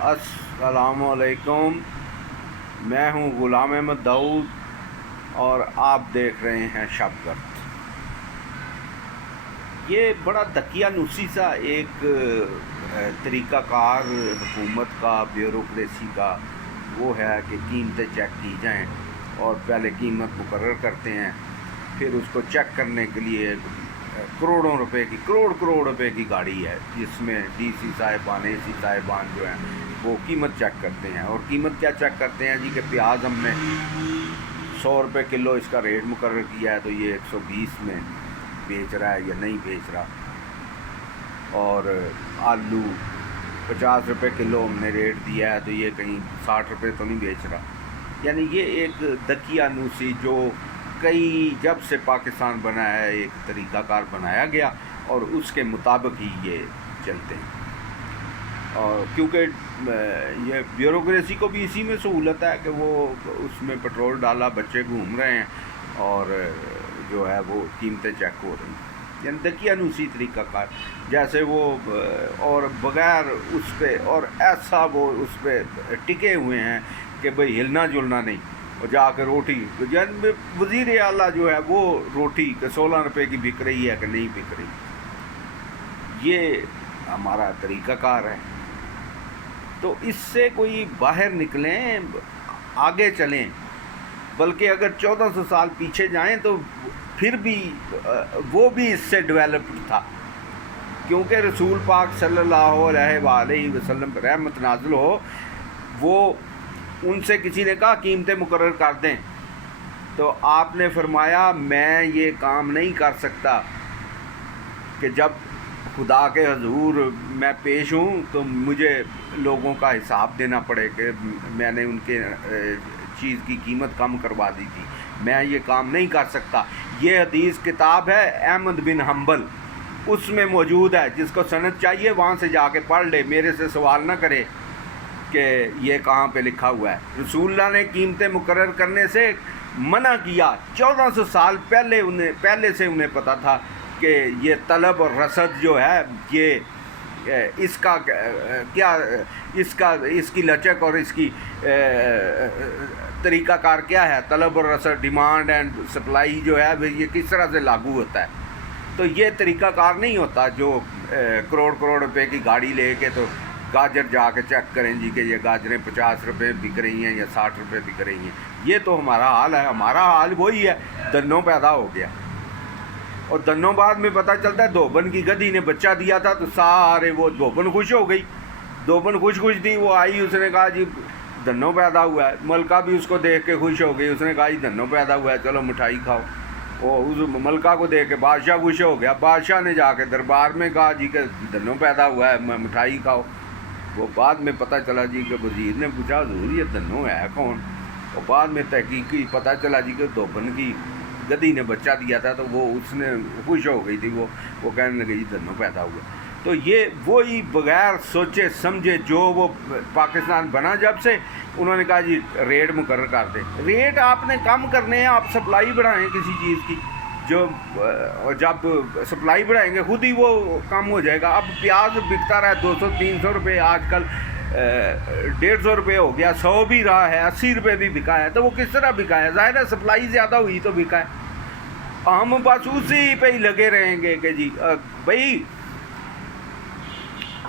السلام علیکم، میں ہوں غلام احمد داؤد اور آپ دیکھ رہے ہیں شب گرد۔ یہ بڑا دقیانوسی سا ایک طریقہ کار حکومت کا، بیوروکریسی کا وہ ہے کہ قیمتیں چیک کی جائیں اور پہلے قیمت مقرر کرتے ہیں، پھر اس کو چیک کرنے کے لیے کروڑوں روپے کی کروڑ روپے کی گاڑی ہے جس میں ڈی سی صاحبان اے سی صاحبان جو ہیں وہ قیمت چیک کرتے ہیں۔ اور قیمت کیا چیک کرتے ہیں جی کہ پیاز ہم نے 100 روپے کلو اس کا ریٹ مقرر کیا ہے تو یہ 120 میں بیچ رہا ہے یا نہیں بیچ رہا، اور آلو 50 روپے کلو ہم نے ریٹ دیا ہے تو یہ کہیں 60 روپے تو نہیں بیچ رہا۔ یعنی یہ ایک دقیانوسی جو جب سے پاکستان بنا ہے ایک طریقہ کار بنایا گیا اور اس کے مطابق ہی یہ چلتے ہیں۔ اور کیونکہ یہ بیوروکریسی کو بھی اسی میں سہولت ہے کہ وہ اس میں پٹرول ڈالا، بچے گھوم رہے ہیں اور جو ہے وہ قیمتیں چیک ہو رہی ہیں۔ یعنی دقیانوسی طریقہ کار جیسے وہ اور بغیر اس پہ اور ایسا وہ اس پہ ٹکے ہوئے ہیں کہ بھئی ہلنا جلنا نہیں، اور جا کے روٹی یعنی وزیر اعلیٰ جو ہے وہ روٹی کہ 16 روپے کی بک رہی ہے کہ نہیں بک رہی۔ یہ ہمارا طریقہ کار ہے، تو اس سے کوئی باہر نکلیں، آگے چلیں۔ بلکہ اگر 1400 سال پیچھے جائیں تو پھر بھی وہ بھی اس سے ڈیولپڈ تھا، کیونکہ رسول پاک صلی اللہ علیہ وآلہ وسلم پر رحمت نازل ہو، وہ ان سے کسی نے کہا قیمتیں مقرر کر دیں تو آپ نے فرمایا میں یہ کام نہیں کر سکتا کہ جب خدا کے حضور میں پیش ہوں تو مجھے لوگوں کا حساب دینا پڑے کہ میں نے ان کے چیز کی قیمت کم کروا دی تھی، میں یہ کام نہیں کر سکتا۔ یہ حدیث کتاب ہے احمد بن حنبل، اس میں موجود ہے، جس کو سند چاہیے وہاں سے جا کے پڑھ لے، میرے سے سوال نہ کرے کہ یہ کہاں پہ لکھا ہوا ہے۔ رسول اللہ نے قیمتیں مقرر کرنے سے منع کیا، 1400 سال پہلے سے انہیں پتہ تھا کہ یہ طلب اور رسد جو ہے یہ اس کا کیا اس کی لچک اور اس کی طریقہ کار کیا ہے، طلب اور رسد، ڈیمانڈ اینڈ سپلائی جو ہے یہ کس طرح سے لاگو ہوتا ہے۔ تو یہ طریقہ کار نہیں ہوتا جو کروڑ روپے کی گاڑی لے کے تو گاجر جا کے چیک کریں جی کہ یہ گاجریں 50 روپے بک رہی ہیں یا 60 روپے بک رہی ہیں۔ یہ تو ہمارا حال ہے، ہمارا حال وہی ہے، دنوں پیدا ہو گیا، اور دنوں بعد میں پتہ چلتا ہے دھوبن کی گدھی نے بچہ دیا تھا تو سارے وہ دھوبن خوش ہو گئی، دھوبن خوش تھی، وہ آئی، اس نے کہا جی دنوں پیدا ہوا ہے۔ ملکہ بھی اس کو دیکھ کے خوش ہو گئی، اس نے کہا جی دنوں پیدا ہوا ہے، چلو مٹھائی کھاؤ۔ وہ اس ملکہ کو دیکھ کے بادشاہ خوش ہو گیا، بادشاہ نے جا کے دربار میں کہا جی کہ دنوں پیدا ہوا ہے، مٹھائی کھاؤ۔ وہ بعد میں پتہ چلا جی کہ وزیر نے پوچھا حضور یہ دنوں ہے کون؟ اور بعد میں تحقیق کی، پتہ چلا جی کہ دھوبن کی گدھی نے بچہ دیا تھا، تو وہ اس نے خوش ہو گئی تھی، وہ کہنے لگے جی دنوں پیدا ہوا۔ تو یہ وہی بغیر سوچے سمجھے جو وہ پاکستان بنا جب سے انہوں نے کہا جی ریٹ مقرر کر دیں۔ ریٹ آپ نے کم کرنے ہیں، آپ سپلائی بڑھائیں کسی چیز کی، جو جب سپلائی بڑھائیں گے خود ہی وہ کم ہو جائے گا۔ اب پیاز بکتا رہا ہے 200-300 روپے، آج کل 150 روپے ہو گیا، 100 بھی رہا ہے، 80 روپے بھی بکا ہے، تو وہ کس طرح بکا ہے؟ ظاہر ہے سپلائی زیادہ ہوئی تو بکا ہے۔ ہم بس اسی پہ ہی لگے رہیں گے کہ جی بھائی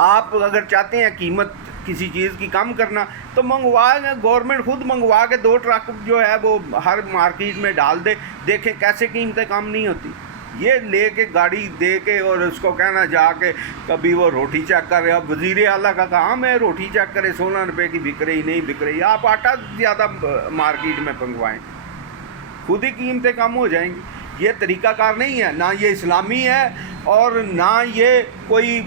آپ اگر چاہتے ہیں قیمت کسی چیز کی کم کرنا تو منگوائیں، گورنمنٹ خود منگوا کے 2 ٹرک جو ہے وہ ہر مارکیٹ میں ڈال دے، دیکھیں کیسے قیمتیں کم نہیں ہوتی۔ یہ لے کے گاڑی دے کے اور اس کو کہنا جا کے کبھی وہ روٹی چیک کر رہے، اب وزیر اعلیٰ کا کام ہے روٹی چیک کرے، 16 روپے کی بک رہی نہیں بک رہی، آپ آٹا زیادہ مارکیٹ میں پنگوائیں، خود ہی قیمتیں کم ہو جائیں گی۔ یہ طریقہ کار نہیں ہے، نہ یہ اسلامی ہے اور نہ یہ کوئی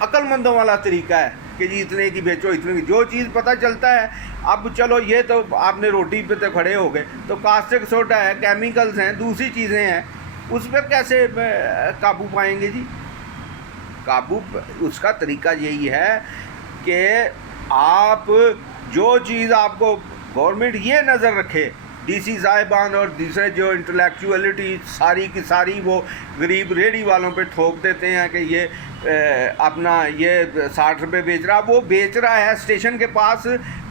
عقل مندوں والا طریقہ ہے کہ جی اتنے کی بیچو اتنے کی۔ جو چیز پتہ چلتا ہے، اب چلو یہ تو آپ نے روٹی پہ تو کھڑے ہو گئے، تو کاسٹک سوڈا ہے، کیمیکلز ہیں، دوسری چیزیں ہیں، اس پر کیسے قابو پائیں گے جی؟ قابو اس کا طریقہ یہی ہے کہ آپ جو چیز آپ کو گورنمنٹ یہ نظر رکھے، ڈی سی صاحبان اور دوسرے جو انٹلیکچوئلٹی ساری کی ساری وہ غریب ریڑھی والوں پہ ٹھوک دیتے ہیں کہ یہ اپنا یہ 60 روپے بیچ رہا، وہ بیچ رہا ہے اسٹیشن کے پاس،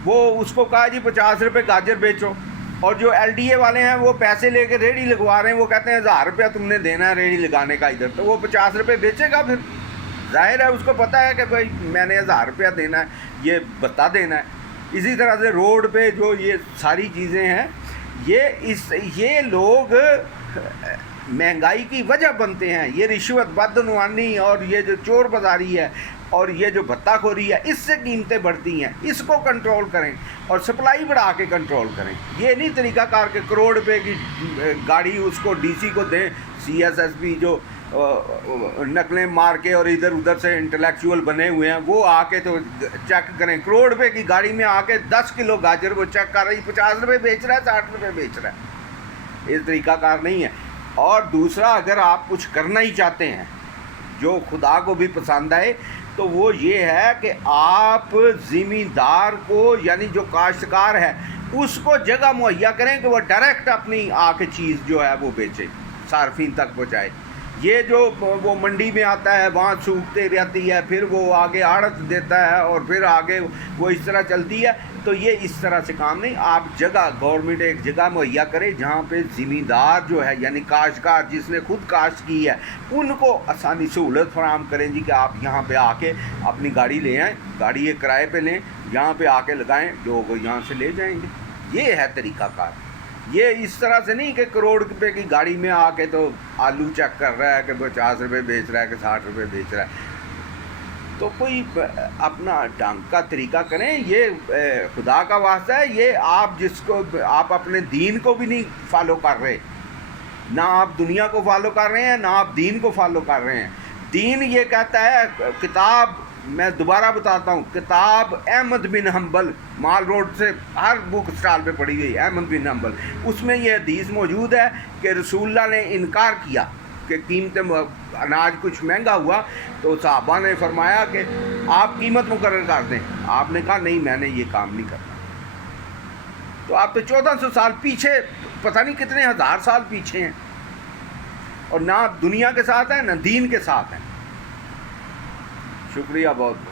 وہ اس کو کہا جی 50 روپے گاجر بیچو، اور جو ایل ڈی اے والے ہیں وہ پیسے لے کے ریڑھی لگوا رہے ہیں، وہ کہتے ہیں 1000 روپیہ تم نے دینا ہے ریڑھی لگانے کا ادھر، تو وہ 50 روپے بیچے گا، پھر ظاہر ہے اس کو پتہ ہے کہ بھائی میں نے 1000 روپیہ دینا ہے، یہ بتا دینا ہے۔ اسی طرح سے روڈ پہ جو یہ ساری چیزیں ہیں، یہ لوگ مہنگائی کی وجہ بنتے ہیں، یہ رشوت بدعنوانی اور یہ جو چور بازاری ہے اور یہ جو بھتہ خوری ہے، اس سے قیمتیں بڑھتی ہیں، اس کو کنٹرول کریں اور سپلائی بڑھا کے کنٹرول کریں۔ یہ نہیں طریقہ کار کے کروڑ روپے کی گاڑی اس کو ڈی سی کو دیں، سی ایس ایس پی جو نقلیں مار کے اور ادھر ادھر سے انٹلیکچوئل بنے ہوئے ہیں، وہ آ کے تو چیک کریں، کروڑ روپے کی گاڑی میں آ کے 10 کلو گاجر وہ چیک کر رہی، 50 روپے بیچ رہا ہے، 60 روپے بیچ رہا ہے، یہ طریقہ کار نہیں ہے۔ اور دوسرا، اگر آپ کچھ کرنا ہی چاہتے ہیں جو خدا کو بھی پسند آئے، تو وہ یہ ہے کہ آپ زمیندار کو، یعنی جو کاشتکار ہے، اس کو جگہ مہیا کریں کہ وہ ڈائریکٹ اپنی آ کے چیز جو ہے وہ بیچے، صارفین تک پہنچائے۔ یہ جو وہ منڈی میں آتا ہے وہاں سوکھتے رہتی ہے، پھر وہ آگے آڑت دیتا ہے اور پھر آگے وہ اس طرح چلتی ہے، تو یہ اس طرح سے کام نہیں۔ آپ جگہ، گورنمنٹ ایک جگہ مہیا کرے جہاں پہ زمیندار جو ہے، یعنی کاشتکار جس نے خود کاشت کی ہے، ان کو آسانی سہولت فراہم کریں جی کہ آپ یہاں پہ آ کے اپنی گاڑی لے آئیں، گاڑی ایک کرائے پہ لیں، یہاں پہ آ کے لگائیں، جو وہ یہاں سے لے جائیں گے۔ یہ ہے طریقہ کار۔ یہ اس طرح سے نہیں کہ کروڑ روپے کی گاڑی میں آ کے تو آلو چیک کر رہا ہے کہ 50 روپے بیچ رہا ہے کہ 60 روپے بیچ رہا ہے۔ تو کوئی اپنا ڈھنگ کا طریقہ کریں، یہ خدا کا واسطہ ہے، یہ آپ جس کو آپ اپنے دین کو بھی نہیں فالو کر رہے، نہ آپ دنیا کو فالو کر رہے ہیں، نہ آپ دین کو فالو کر رہے ہیں۔ دین یہ کہتا ہے، کتاب میں دوبارہ بتاتا ہوں، کتاب احمد بن حنبل، مال روڈ سے ہر بک اسٹال پہ پڑھی ہوئی، احمد بن حنبل، اس میں یہ حدیث موجود ہے کہ رسول اللہ نے انکار کیا کہ قیمتیں، اناج کچھ مہنگا ہوا تو صحابہ نے فرمایا کہ آپ قیمت مقرر کر دیں، آپ نے کہا نہیں، میں نے یہ کام نہیں کرنا۔ تو آپ تو 1400 سال پیچھے، پتہ نہیں کتنے ہزار سال پیچھے ہیں، اور نہ دنیا کے ساتھ ہیں نہ دین کے ساتھ ہیں۔ شکریہ بہت بہت۔